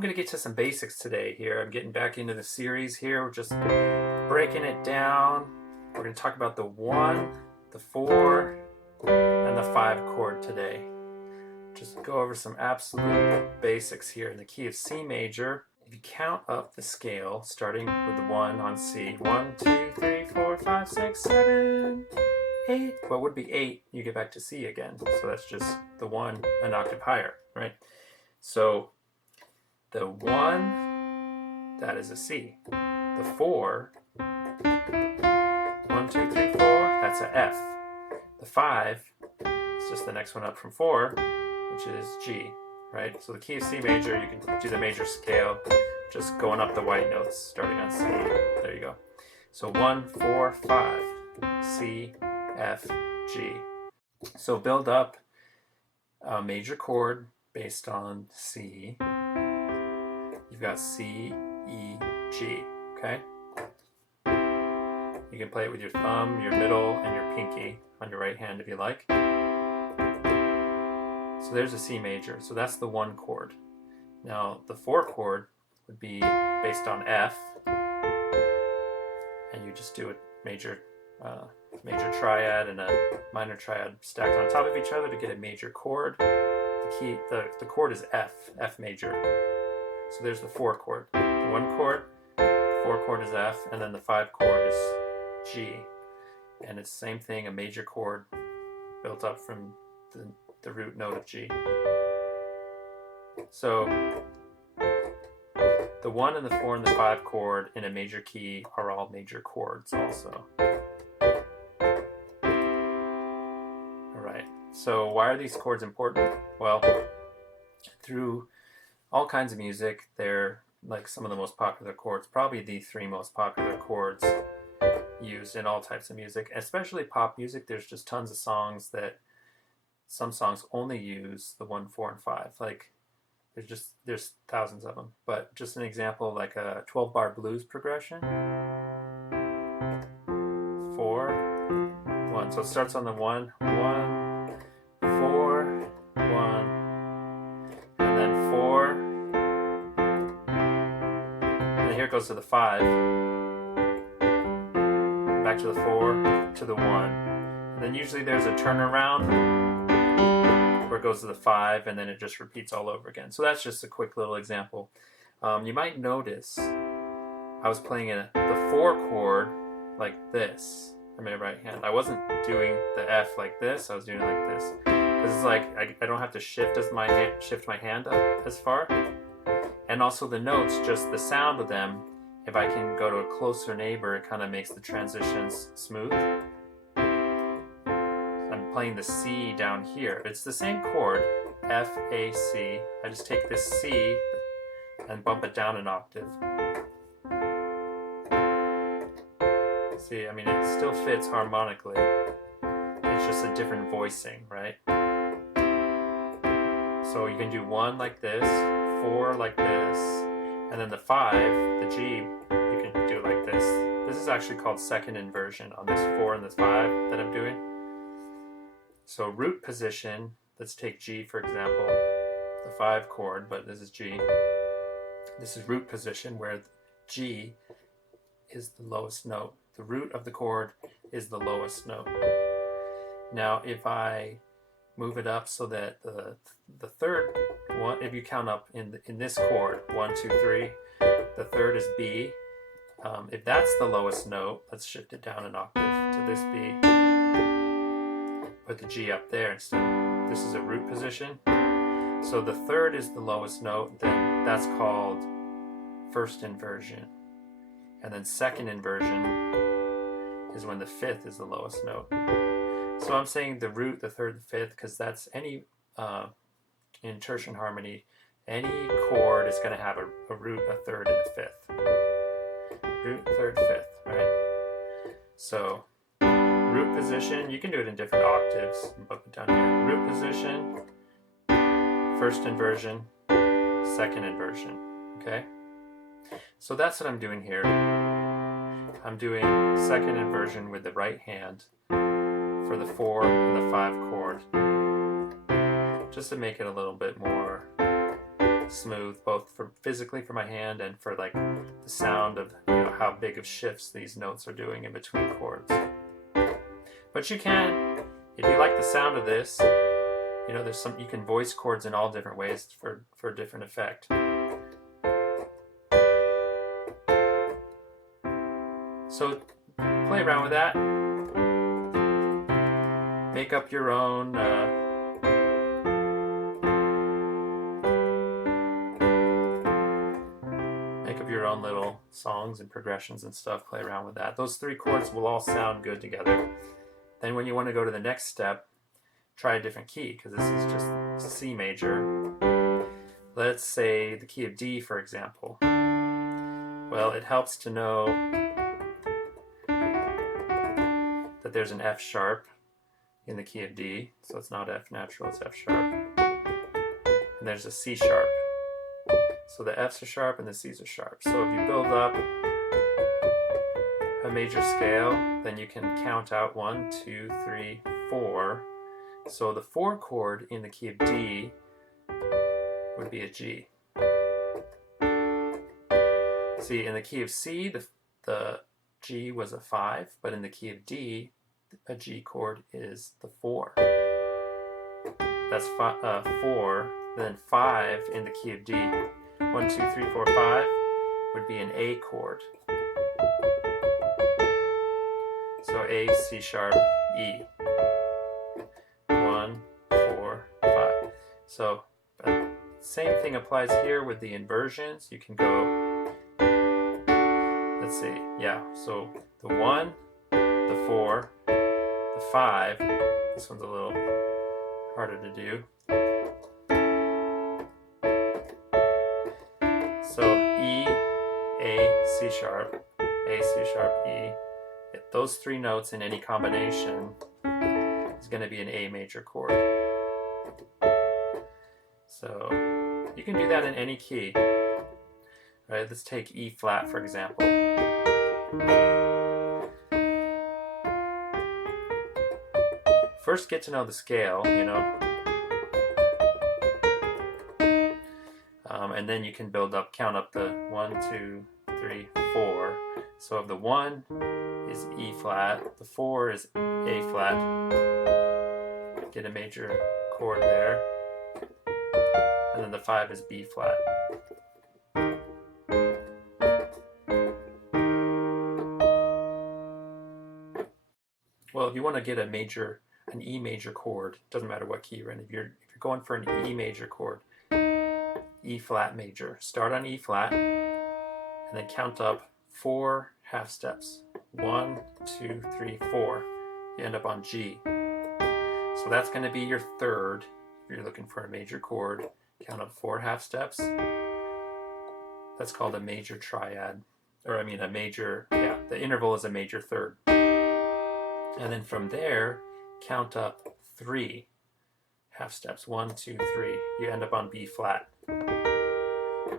I'm going to get to some basics today here. I'm getting back into the series here. We're just breaking it down. We're going to talk about the 1, the 4, and the 5 chord today. Just go over some absolute basics here in the key of C major. If you count up the scale, starting with the 1 on C, 1, 2, 3, 4, 5, 6, 7, 8. What would be 8? You get back to C again. So that's just the 1 an octave higher, right? So the 1, that is a C. The 4, 1, 2, 3, 4, that's a F. The 5 is just the next one up from 4, which is G, right? So the key of C major, you can do the major scale, just going up the white notes, starting on C. There you go. So 1, 4, 5, C, F, G. So build up a major chord based on C. You've got C, E, G, okay? You can play it with your thumb, your middle, and your pinky on your right hand if you like. So there's a C major, so that's the 1 chord. Now the 4 chord would be based on F, and you just do a major triad and a minor triad stacked on top of each other to get a major chord. The chord is F major. So there's the 4 chord. The 1 chord, 4 chord is F, and then the 5 chord is G. And it's the same thing, a major chord built up from the root note of G. So the 1 and the 4 and the 5 chord in a major key are all major chords also. Alright, so why are these chords important? Well, through all kinds of music, they're like some of the most popular chords, probably the 3 most popular chords used in all types of music, especially pop music. There's just tons of songs that some songs only use the 1, 4, and 5. Like there's thousands of them, but just an example, like a 12-bar blues progression. 4, 1. So it starts on the 1, 1, 4, 1, and then 4, and here it goes to the 5, back to the 4, to the 1, and then usually there's a turnaround where it goes to the 5, and then it just repeats all over again. So that's just a quick little example. You might notice I was playing the 4 chord like this in my right hand. I wasn't doing the F like this, I was doing it like this. Because it's like I don't have to shift my hand up as far. And also the notes, just the sound of them, if I can go to a closer neighbor, it kind of makes the transitions smooth. I'm playing the C down here. It's the same chord, F, A, C. I just take this C and bump it down an octave. See, I mean, it still fits harmonically. It's just a different voicing, right? So you can do 1 like this, 4 like this, and then the 5, the G, you can do it like this. This is actually called second inversion on this 4 and this 5 that I'm doing. So root position, let's take G for example, the 5 chord, but this is G. This is root position where G is the lowest note. The root of the chord is the lowest note. Now if I move it up so that the third one, if you count up in this chord, 1, 2, 3, the third is B. If that's the lowest note, let's shift it down an octave to this B. Put the G up there instead. This is a root position. So the third is the lowest note, then that's called first inversion. And then second inversion is when the 5th is the lowest note. So I'm saying the root, the 3rd, the 5th, because that's any, in tertian harmony, any chord is going to have a root, a 3rd, and a 5th. Root, 3rd, 5th, right? So root position, you can do it in different octaves. Bump it down here. Root position, first inversion, second inversion, okay? So that's what I'm doing here. I'm doing second inversion with the right hand for the 4 and the 5 chord, just to make it a little bit more smooth, both for physically for my hand and for like the sound of, you know, how big of shifts these notes are doing in between chords. But you can, if you like the sound of this, you know, you can voice chords in all different ways for a different effect. So play around with that. Make up your own little songs and progressions and stuff. Play around with that. Those 3 chords will all sound good together. Then when you want to go to the next step, try a different key, because this is just C major. Let's say the key of D, for example. Well, it helps to know that there's an F sharp in the key of D, so it's not F natural, it's F sharp. And there's a C sharp. So the F's are sharp and the C's are sharp. So if you build up a major scale, then you can count out 1, 2, 3, 4. So the 4 chord in the key of D would be a G. See, in the key of C, the G was a 5, but in the key of D, a G chord is the 4. That's 4, then 5 in the key of D. 1, 2, 3, 4, 5 would be an A chord. So A, C sharp, E. 1, 4, 5. So same thing applies here with the inversions. You can go, let's see, yeah, so the 1, the 4, the 5, this one's a little harder to do. So E, A, C sharp, A, C sharp, E. Those 3 notes in any combination is going to be an A major chord. So you can do that in any key. Right? Let's take E flat, for example. First get to know the scale, you know. And then you can count up the 1, 2, 3, 4. So if the 1 is E flat, the 4 is A flat, get a major chord there, and then the 5 is B flat. Well, if you want to get an E major chord, doesn't matter what key you're in. If you're going for an E major chord, E flat major, start on E flat, and then count up 4 half steps. 1, 2, 3, 4. You end up on G. So that's going to be your third. If you're looking for a major chord, count up 4 half steps. That's called a major triad, or I mean a major, yeah, the interval is a major third. And then from there, count up 3 half steps. 1, 2, 3. You end up on B flat.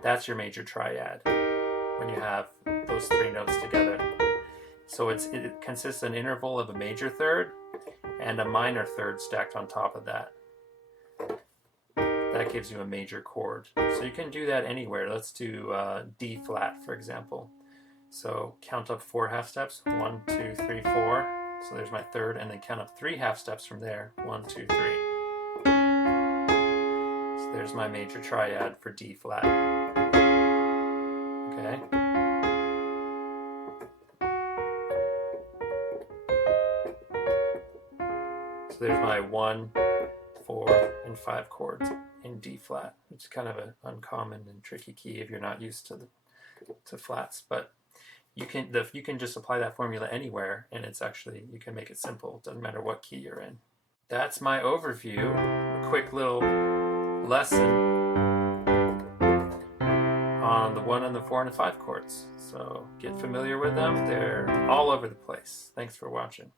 That's your major triad when you have those 3 notes together. So it consists of an interval of a major third and a minor third stacked on top of that. That gives you a major chord. So you can do that anywhere. Let's do D flat, for example. So count up 4 half steps. 1, 2, 3, 4. So there's my third, and then count up 3 half steps from there. 1, 2, 3. So there's my major triad for D flat. Okay. So there's my 1, 4, and 5 chords in D flat. It's kind of an uncommon and tricky key if you're not used to flats, but you can just apply that formula anywhere, and it's actually, you can make it simple. It doesn't matter what key you're in. That's my overview. A quick little lesson on the 1 and the 4 and the 5 chords. So get familiar with them. They're all over the place. Thanks for watching.